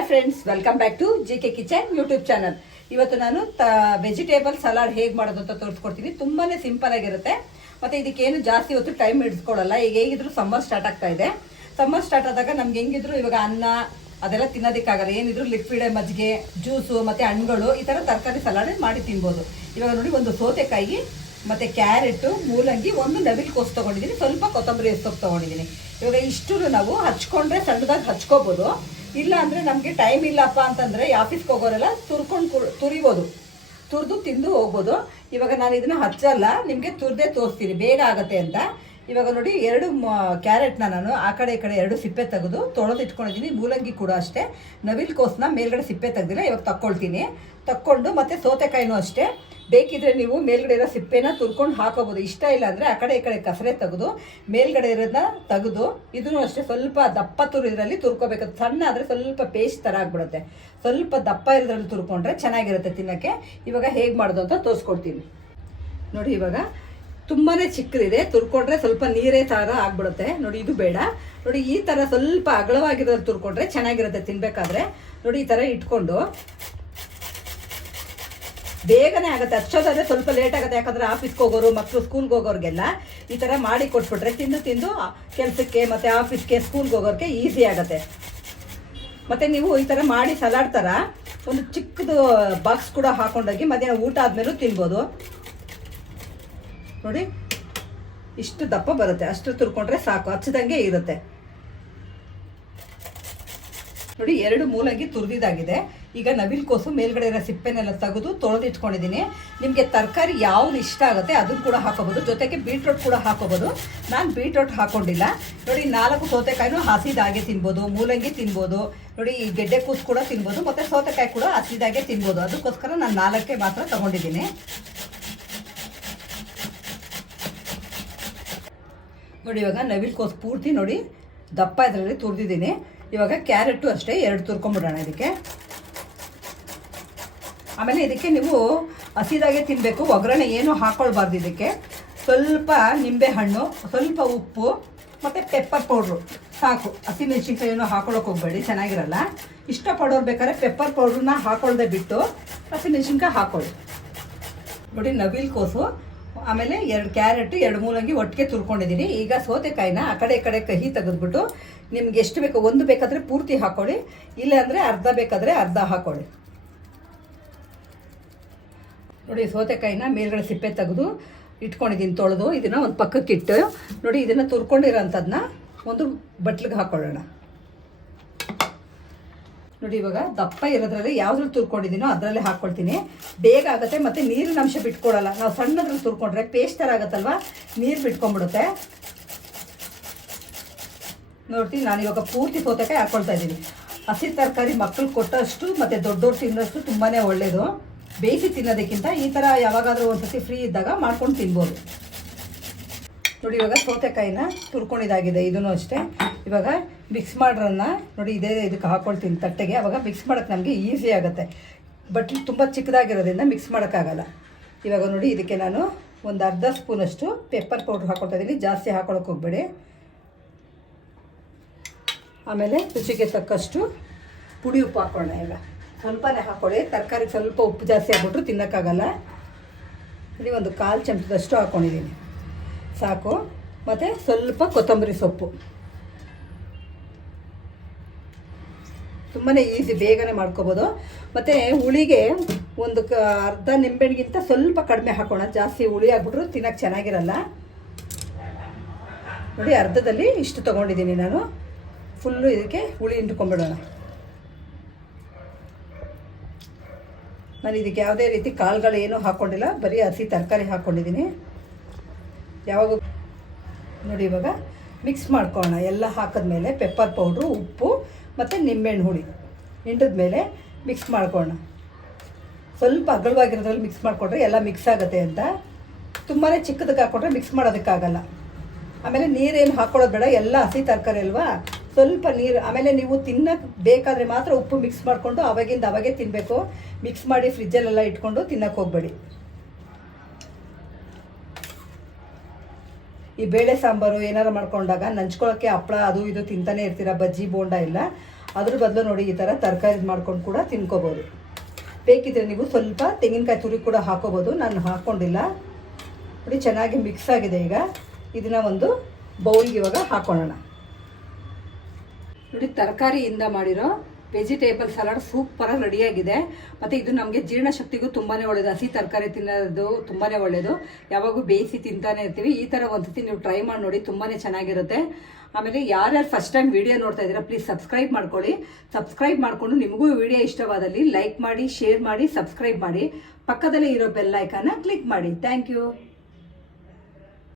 Hi friends welcome back to G K kitchen YouTube channel ಇವತ್ತು ನಾನು vegetable salad ಹೇಗೆ ಮಾಡೋದು ಅಂತ ತೋರಿಸ್ಕೊಡ್ತೀನಿ. ತುಂಬಾನೇ ಸಿಂಪಲ್ ಆಗಿರುತ್ತೆ. ಮತ್ತೆ ಇದಕ್ಕೇನು ಜಾಸ್ತಿ ಹೊತ್ತು ಟೈಮ್ ಹಿಡಿಸ್ಕೊಡಲ್ಲ ಈಗ ಹೇಗಿದ್ರು ಸಮ್ಮರ್ ಸ್ಟಾರ್ಟ್ ಆಗ್ತಾ ಇದೆ. ಸಮ್ಮರ್ ಸ್ಟಾರ್ಟ್ ಆದಾಗ ನಮ್ಗೆ ಹೆಂಗಿದ್ರು ಇವಾಗ ಅನ್ನ, ಅದೆಲ್ಲ ತಿನ್ನೋದಕ್ಕಾಗಲ್ಲ. ಏನಿದ್ರು ಲಿಕ್ವಿಡ್ ಮಜ್ಜಿಗೆ ಜ್ಯೂಸು ಮತ್ತೆ ಹಣ್ಣುಗಳು, ಈ ಥರ ತರಕಾರಿ ಸಲಾಡ್ ಮಾಡಿ ತಿನ್ಬೋದು. ಇವಾಗ ನೋಡಿ ಒಂದು ಸೋತೆಕಾಯಿ, ಮತ್ತೆ ಕ್ಯಾರೆಟ್, ಮೂಲಂಗಿ ಒಂದು ನವಿಲ್ ಕೋಸು ತಗೊಂಡಿದ್ದೀನಿ. ಸ್ವಲ್ಪ ಕೊತ್ತಂಬರಿ ಸೊಪ್ಪು ತಗೊಂಡಿದ್ದೀನಿ. ಇವಾಗ ಇಷ್ಟು ನಾವು ಹಚ್ಕೊಂಡ್ರೆ ಸಣ್ಣದಾಗಿ ಹಚ್ಕೋಬೋದು. ಇಲ್ಲ ಅಂದ್ರೆ ನಮಗೆ ಟೈಮ್ ಇಲ್ಲಪ್ಪ ಅಂತಂದ್ರೆ ಆಫೀಸ್ಗೆ ಹೋಗೋರೆಲ್ಲ ತುರ್ಕೊಂಡು ತುರಿಬೋದು. ತುರಿದು ತಿಂದು ಹೋಗ್ಬೋದು. ಇವಾಗ ನಾನು ಇದನ್ನ ಹಚ್ಚಲ್ಲ, ನಿಮಗೆ ತುರ್ದೇ ತೋರಿಸ್ತೀನಿ. ಬೇಗ ಆಗತ್ತೆ ಅಂತ. ಇವಾಗ ನೋಡಿ, ಎರಡು ಕ್ಯಾರೆಟ್ನ ನಾನು ಆ ಕಡೆ ಈ ಕಡೆ ಎರಡು ಸಿಪ್ಪೆ ತೆಗೆದು ತೊಳೆದು ಇಟ್ಕೊಂಡಿದ್ದೀನಿ. ಮೂಲಂಗಿ ಕೂಡ ಅಷ್ಟೇ. ನವಿಲ್ ಕೋಸ್ನ ಮೇಲ್ಗಡೆ ಸಿಪ್ಪೆ ತೆಗೆದಿಲ್ಲ, ಇವಾಗ ತಕ್ಕೊಳ್ತೀನಿ. ತಕ್ಕೊಂಡು ಮತ್ತೆ ಸೌತೆಕಾಯಿನೂ ಅಷ್ಟೇ. ಬೇಕಿದ್ರೆ ನೀವು ಮೇಲ್ಗಡೆ ಇರೋ ಸಿಪ್ಪೆನ ತುರ್ಕೊಂಡು ಹಾಕೋಬೋದು. ಇಷ್ಟ ಇಲ್ಲ ಅಂದರೆ ಆ ಕಡೆ ಈ ಕಡೆ ಕಸರೆ ತೆಗೆದು, ಮೇಲ್ಗಡೆ ಇರೋದನ್ನ ತೆಗೆದು, ಇದನ್ನು ಅಷ್ಟೇ ಸ್ವಲ್ಪ ದಪ್ಪ ತುರಿದ್ರಲ್ಲಿ ತುರ್ಕೋಬೇಕು ಸಣ್ಣ ಆದರೆ ಸ್ವಲ್ಪ ಪೇಸ್ಟ್ ಥರ ಆಗ್ಬಿಡುತ್ತೆ. ಸ್ವಲ್ಪ ದಪ್ಪ ಇರೋದ್ರಲ್ಲಿ ತುರ್ಕೊಂಡ್ರೆ ಚೆನ್ನಾಗಿರುತ್ತೆ ತಿನ್ನೋಕ್ಕೆ. ಇವಾಗ ಹೇಗೆ ಮಾಡೋದು ಅಂತ ತೋರಿಸ್ಕೊಡ್ತೀನಿ. ನೋಡಿ ಇವಾಗ ತುಂಬಾನೇ ಚಿಕ್ಕದಿದೆ. ತುರ್ಕೊಂಡ್ರೆ ಸ್ವಲ್ಪ ನೀರೇ ಥರ ಆಗ್ಬಿಡುತ್ತೆ. ನೋಡಿ ಇದು ಬೇಡ. ನೋಡಿ ಈ ಥರ ಸ್ವಲ್ಪ ಅಗಲವಾಗಿರೋದು ತುರ್ಕೊಂಡ್ರೆ ಚೆನ್ನಾಗಿರುತ್ತೆ ತಿನ್ನಬೇಕಾದ್ರೆ ನೋಡಿ ಈ ಥರ ಇಟ್ಕೊಂಡು ಬೇಗನೆ ಆಗುತ್ತೆ. ಹಚ್ಚೋದಾದ್ರೆ ಸ್ವಲ್ಪ ಲೇಟ್ ಆಗುತ್ತೆ. ಯಾಕಂದ್ರೆ ಆಫೀಸ್ಗೆ ಹೋಗೋರು ಮಕ್ಕಳು ಸ್ಕೂಲ್ಗೆ ಹೋಗೋರಿಗೆಲ್ಲ ಈ ಥರ ಮಾಡಿ ಕೊಟ್ಬಿಟ್ರೆ ತಿಂದು ತಿಂದು ಕೆಲಸಕ್ಕೆ ಮತ್ತೆ ಆಫೀಸ್ಗೆ ಸ್ಕೂಲ್ಗೆ ಹೋಗೋರಿಗೆ ಈಸಿ ಆಗುತ್ತೆ. ಮತ್ತೆ ನೀವು ಈ ಥರ ಮಾಡಿ ಸಲಾಡ್ ಥರ ಒಂದು ಚಿಕ್ಕದು ಬಾಕ್ಸ್ ಕೂಡ ಹಾಕೊಂಡೋಗಿ ಮಧ್ಯಾಹ್ನ ಊಟ ಆದ್ಮೇಲೂ ತಿನ್ಬೋದು. ನೋಡಿ, ಇಷ್ಟು ದಪ್ಪ ಬರುತ್ತೆ. ಅಷ್ಟು ತುರ್ಕೊಂಡ್ರೆ ಸಾಕು. ಹಚ್ಚದಂಗೆ ಇರುತ್ತೆ. ನೋಡಿ, ಎರಡು ಮೂಲಂಗಿ ತುರಿದಿದ್ದಾಗಿದೆ. ಈಗ ನವಿಲ್ ಕೋಸು ಮೇಲ್ಗಡೆ ಇರೋ ಸಿಪ್ಪೆನೆಲ್ಲ ತೆಗೆದು ತೊಳೆದಿಟ್ಕೊಂಡಿದ್ದೀನಿ. ನಿಮಗೆ ತರಕಾರಿ ಯಾವ್ದು ಇಷ್ಟ ಆಗುತ್ತೆ ಅದನ್ನು ಕೂಡ ಹಾಕೋಬೋದು. ಜೊತೆಗೆ ಬೀಟ್ರೋಟ್ ಕೂಡ ಹಾಕೋಬೋದು. ನಾನು ಬೀಟ್ರೋಟ್ ಹಾಕೊಂಡಿಲ್ಲ. ನೋಡಿ, ನಾಲ್ಕು ಸೌತೆಕಾಯಿನೂ ಹಸಿದಾಗೆ ತಿನ್ಬೋದು, ಮೂಲಂಗಿ ತಿನ್ಬೋದು. ನೋಡಿ, ಈ ಗೆಡ್ಡೆ ಕೂಸು ಕೂಡ ತಿನ್ಬೋದು, ಮತ್ತು ಸೌತೆಕಾಯಿ ಕೂಡ ಹಸಿದಾಗೆ ತಿನ್ಬೋದು. ಅದಕ್ಕೋಸ್ಕರ ನಾನು ನಾಲ್ಕೇ ಮಾತ್ರ ತಗೊಂಡಿದ್ದೀನಿ. ನೋಡಿ, ಇವಾಗ ನವಿಲ್ ಕೋಸು ಪೂರ್ತಿ ನೋಡಿ ದಪ್ಪ ಇದರಲ್ಲಿ ತುರಿದಿದ್ದೀನಿ. ಇವಾಗ ಕ್ಯಾರೆಟು ಅಷ್ಟೇ, ಎರಡು ತುರ್ಕೊಂಬಿಡೋಣ ಇದಕ್ಕೆ. ಆಮೇಲೆ ಇದಕ್ಕೆ ನೀವು ಹಸಿದಾಗೆ ತಿನ್ನಬೇಕು ಒಗ್ಗರಣೆ ಏನು ಹಾಕ್ಕೊಳ್ಬಾರ್ದು ಇದಕ್ಕೆ. ಸ್ವಲ್ಪ ನಿಂಬೆ ಹಣ್ಣು, ಸ್ವಲ್ಪ ಉಪ್ಪು, ಮತ್ತು ಪೆಪ್ಪರ್ ಪೌಡ್ರು ಸಾಕು ಏನು ಹಾಕೊಳ್ಳೋಕೆ ಹೋಗಬೇಡಿ, ಚೆನ್ನಾಗಿರಲ್ಲ. ಇಷ್ಟಪಡೋರು ಬೇಕಾದ್ರೆ ಪೆಪ್ಪರ್ ಪೌಡ್ರನ್ನ ಹಾಕೊಳ್ದೆ ಬಿಟ್ಟು ಹಸಿಮೆಣ್ಸಿನ್ಕಾಯಿ ಹಾಕೊಳ್ಳಿ. ನೋಡಿ ನವಿಲ್ ಕೋಸು ಆಮೇಲೆ ಎರಡು ಕ್ಯಾರೆಟ್, ಎರಡು ಮೂಲಂಗಿ ಒಟ್ಟಿಗೆ ತುರ್ಕೊಂಡಿದ್ದೀನಿ. ಈಗ ಸೌತೆಕಾಯಿನ ಆ ಕಡೆ ಈ ಕಡೆ ಕಹಿ ತೆಗೆದ್ಬಿಟ್ಟು ನಿಮ್ಗೆ ಎಷ್ಟು ಬೇಕು, ಒಂದು ಬೇಕಾದರೆ ಪೂರ್ತಿ ಹಾಕೊಳ್ಳಿ. ಇಲ್ಲಾಂದರೆ ಅರ್ಧ ಬೇಕಾದರೆ ಅರ್ಧ ಹಾಕೊಳ್ಳಿ. ನೋಡಿ, ಸೌತೆಕಾಯಿನ ಮೇಲ್ಗಡೆ ಸಿಪ್ಪೆ ತೆಗೆದು ಇಟ್ಕೊಂಡಿದ್ದೀನಿ, ತೊಳೆದು. ಇದನ್ನು ಒಂದು ಪಕ್ಕಕ್ಕೆ ಇಟ್ಟು ನೋಡಿ, ಇದನ್ನು ತುರ್ಕೊಂಡಿರೋಂಥದ್ದನ್ನ ಒಂದು ಬಟ್ಲಿಗೆ ಹಾಕೊಳ್ಳೋಣ. ನೋಡಿ, ಇವಾಗ ದಪ್ಪ ಇರೋದ್ರಲ್ಲಿ ಯಾವ್ದ್ರಲ್ಲಿ ತುರ್ಕೊಂಡಿದ್ದೀನೋ ಅದರಲ್ಲೇ ಹಾಕ್ಕೊಳ್ತೀನಿ ಬೇಗ ಆಗುತ್ತೆ, ಮತ್ತು ನೀರಿನ ಅಂಶ ಬಿಟ್ಕೊಡಲ್ಲ. ನಾವು ಸಣ್ಣದ್ರಲ್ಲಿ ತುರ್ಕೊಂಡ್ರೆ ಪೇಸ್ಟ್ ಥರ ಆಗುತ್ತಲ್ವ? ನೀರು ಬಿಟ್ಕೊಂಡ್ಬಿಡುತ್ತೆ. ನೋಡ್ತೀನಿ ನಾನು ಇವಾಗ ಪೂರ್ತಿ ಸೋತಕ್ಕೆ ಹಾಕ್ಕೊಳ್ತಾ ಇದ್ದೀನಿ. ಹಸಿ ತರಕಾರಿ ಮಕ್ಕಳು ಕೊಟ್ಟಷ್ಟು, ಮತ್ತು ದೊಡ್ಡವ್ರು ತಿನ್ನೋಷ್ಟು ತುಂಬಾ ಒಳ್ಳೆಯದು ಬೇಯಿಸಿ ತಿನ್ನೋದಕ್ಕಿಂತ ಈ ಥರ ಯಾವಾಗಾದರೂ ಒಂದ್ಸತಿ ಫ್ರೀ ಇದ್ದಾಗ ಮಾಡ್ಕೊಂಡು ತಿನ್ಬೋದು. ನೋಡಿ, ಇವಾಗ ಸೌತೆಕಾಯಿನ ತುರ್ಕೊಂಡಿದ್ದಾಗಿದೆ ಇದೂ ಅಷ್ಟೇ. ಇವಾಗ ಮಿಕ್ಸ್ ಮಾಡ್ರನ್ನ ನೋಡಿ, ಇದೇ ಇದಕ್ಕೆ ಹಾಕೊಳ್ತೀನಿ ತಟ್ಟೆಗೆ. ಅವಾಗ ಮಿಕ್ಸ್ ಮಾಡೋಕ್ಕೆ ನಮಗೆ ಈಸಿ ಆಗುತ್ತೆ. ಬಟ್ ತುಂಬ ಚಿಕ್ಕದಾಗಿರೋದ್ರಿಂದ ಮಿಕ್ಸ್ ಮಾಡೋಕ್ಕಾಗಲ್ಲ. ಇವಾಗ ನೋಡಿ, ಇದಕ್ಕೆ ನಾನು ಒಂದು ಅರ್ಧ ಸ್ಪೂನಷ್ಟು ಪೆಪ್ಪರ್ ಪೌಡ್ರ್ ಹಾಕೊಳ್ತಾ ಇದ್ದೀನಿ ಜಾಸ್ತಿ ಹಾಕೊಳ್ಳೋಕೆ ಹೋಗಬೇಡಿ. ಆಮೇಲೆ ರುಚಿಗೆ ತಕ್ಕಷ್ಟು ಪುಡಿ ಉಪ್ಪು ಹಾಕ್ಕೊಳ್ಳೋಣ ಈಗ ಸ್ವಲ್ಪನೇ ಹಾಕೊಳ್ಳಿ. ತರಕಾರಿ ಸ್ವಲ್ಪ ಉಪ್ಪು ಜಾಸ್ತಿ ಹಾಕ್ಬಿಟ್ರು ತಿನ್ನೋಕ್ಕಾಗಲ್ಲ. ಇಲ್ಲಿ ಒಂದು ಕಾಲು ಚಮಚದಷ್ಟು ಹಾಕ್ಕೊಂಡಿದ್ದೀನಿ ಸಾಕು. ಮತ್ತು ಸ್ವಲ್ಪ ಕೊತ್ತಂಬರಿ ಸೊಪ್ಪು. ತುಂಬಾ ಈಸಿ ಬೇಗನೆ ಮಾಡ್ಕೋಬೋದು. ಮತ್ತು ಹುಳಿಗೆ ಒಂದು ಕ ಅರ್ಧ ನಿಂಬೆಣ್ಣಿಗಿಂತ ಸ್ವಲ್ಪ ಕಡಿಮೆ ಹಾಕೋಣ. ಜಾಸ್ತಿ ಹುಳಿ ಆಗ್ಬಿಟ್ರು ತಿನ್ನಕ್ಕೆ ಚೆನ್ನಾಗಿರಲ್ಲ. ನೋಡಿ, ಅರ್ಧದಲ್ಲಿ ಇಷ್ಟು ತೊಗೊಂಡಿದ್ದೀನಿ ನಾನು. ಫುಲ್ಲು ಇದಕ್ಕೆ ಹುಳಿ ಹಿಂಡ್ಕೊಂಬಿಡೋಣ. ನಾನು ಇದಕ್ಕೆ ಯಾವುದೇ ರೀತಿ ಕಾಳುಗಳೇನು ಹಾಕ್ಕೊಂಡಿಲ್ಲ ಬರೀ ಹಸಿ ತರಕಾರಿ ಹಾಕ್ಕೊಂಡಿದ್ದೀನಿ ಯಾವಾಗ ನೋಡಿ ಇವಾಗ ಮಿಕ್ಸ್ ಮಾಡ್ಕೊಳ್ಳೋಣ. ಎಲ್ಲ ಹಾಕಿದ್ಮೇಲೆ ಪೆಪ್ಪರ್ ಪೌಡ್ರು ಉಪ್ಪು ಮತ್ತು ನಿಂಬೆಹಣ್ಣು ಹುಳಿ. ಹಿಂಡಿದ ಮೇಲೆ ಮಿಕ್ಸ್ ಮಾಡ್ಕೊಳ್ಳೋಣ. ಸ್ವಲ್ಪ ಅಗಲವಾಗಿರೋದ್ರಲ್ಲಿ ಮಿಕ್ಸ್ ಮಾಡಿಕೊಟ್ರೆ ಎಲ್ಲ ಮಿಕ್ಸ್ ಆಗುತ್ತೆ ಅಂತ. ತುಂಬಾ ಚಿಕ್ಕದಕ್ಕೆ ಹಾಕ್ಕೊಟ್ರೆ ಮಿಕ್ಸ್ ಮಾಡೋದಕ್ಕಾಗಲ್ಲ. ಆಮೇಲೆ ನೀರೇನು ಹಾಕ್ಕೊಳ್ಳೋದು ಬೇಡ. ಎಲ್ಲ ಹಸಿ ತರಕಾರಿ ಅಲ್ವಾ? ಸ್ವಲ್ಪ ನೀರು, ಆಮೇಲೆ ನೀವು ತಿನ್ನಕ್ಕೆ ಬೇಕಾದರೆ ಮಾತ್ರ ಉಪ್ಪು ಮಿಕ್ಸ್ ಮಾಡಿಕೊಂಡು ಅವಾಗಿಂದ ಅವಾಗೇ ತಿನ್ನಬೇಕು ಮಿಕ್ಸ್ ಮಾಡಿ ಫ್ರಿಜ್ಜಲ್ಲೆಲ್ಲ ಇಟ್ಕೊಂಡು ತಿನ್ನಕ್ಕೆ ಹೋಗಬೇಡಿ. ಈ ಬೇಳೆ ಸಾಂಬಾರು ಏನಾರು ಮಾಡ್ಕೊಂಡಾಗ ನಂಚ್ಕೊಳ್ಳೋಕ್ಕೆ ಹಪ್ಪಳ ಅದು ಇದು ತಿಂತಾನೆ ಇರ್ತೀರ, ಬಜ್ಜಿ, ಬೋಂಡ ಎಲ್ಲ ಅದ್ರ ಬದಲು ನೋಡಿ ಈ ಥರ ತರಕಾರಿ ಮಾಡ್ಕೊಂಡು ಕೂಡ ತಿನ್ಕೋಬೋದು. ಬೇಕಿದ್ರೆ ನೀವು ಸ್ವಲ್ಪ ತೆಂಗಿನಕಾಯಿ ತುರಿ ಕೂಡ ಹಾಕೋಬೋದು. ನಾನು ಹಾಕ್ಕೊಂಡಿಲ್ಲ ನೋಡಿ ಚೆನ್ನಾಗಿ ಮಿಕ್ಸ್ ಆಗಿದೆ ಈಗ. ಇದನ್ನ ಒಂದು ಬೌಲ್ಗೆ ಇವಾಗ ಹಾಕೊಳ್ಳೋಣ. ನೋಡಿ ತರಕಾರಿಯಿಂದ ಮಾಡಿರೋ ವೆಜಿಟೇಬಲ್ ಸಲಾಡ್ ಸೂಪರಾಗಿ ರೆಡಿಯಾಗಿದೆ. ಮತ್ತು ಇದು ನಮಗೆ ಜೀರ್ಣಶಕ್ತಿಗೂ ತುಂಬಾ ಒಳ್ಳೆಯದು ಹಸಿ ತರಕಾರಿ ತಿನ್ನೋದು ತುಂಬಾ ಒಳ್ಳೆಯದು ಯಾವಾಗೂ ಬೇಯಿಸಿ ತಿಂತಾನೆ ಇರ್ತೀವಿ. ಈ ಥರ ಒಂದ್ಸತಿ ನೀವು ಟ್ರೈ ಮಾಡಿ ನೋಡಿ ತುಂಬಾ ಚೆನ್ನಾಗಿರುತ್ತೆ. ಆಮೇಲೆ ಯಾರ್ಯಾರು ಫಸ್ಟ್ ಟೈಮ್ ವಿಡಿಯೋ ನೋಡ್ತಾ ಇದ್ದೀರಾ, ಪ್ಲೀಸ್ ಸಬ್ಸ್ಕ್ರೈಬ್ ಮಾಡ್ಕೊಳ್ಳಿ. ಸಬ್ಸ್ಕ್ರೈಬ್ ಮಾಡಿಕೊಂಡು ನಿಮಗೂ ವಿಡಿಯೋ ಇಷ್ಟವಾದಲ್ಲಿ ಲೈಕ್ ಮಾಡಿ, ಶೇರ್ ಮಾಡಿ, ಸಬ್ಸ್ಕ್ರೈಬ್ ಮಾಡಿ. ಪಕ್ಕದಲ್ಲೇ ಇರೋ ಬೆಲ್ ಐಕಾನ ಕ್ಲಿಕ್ ಮಾಡಿ. Thank you.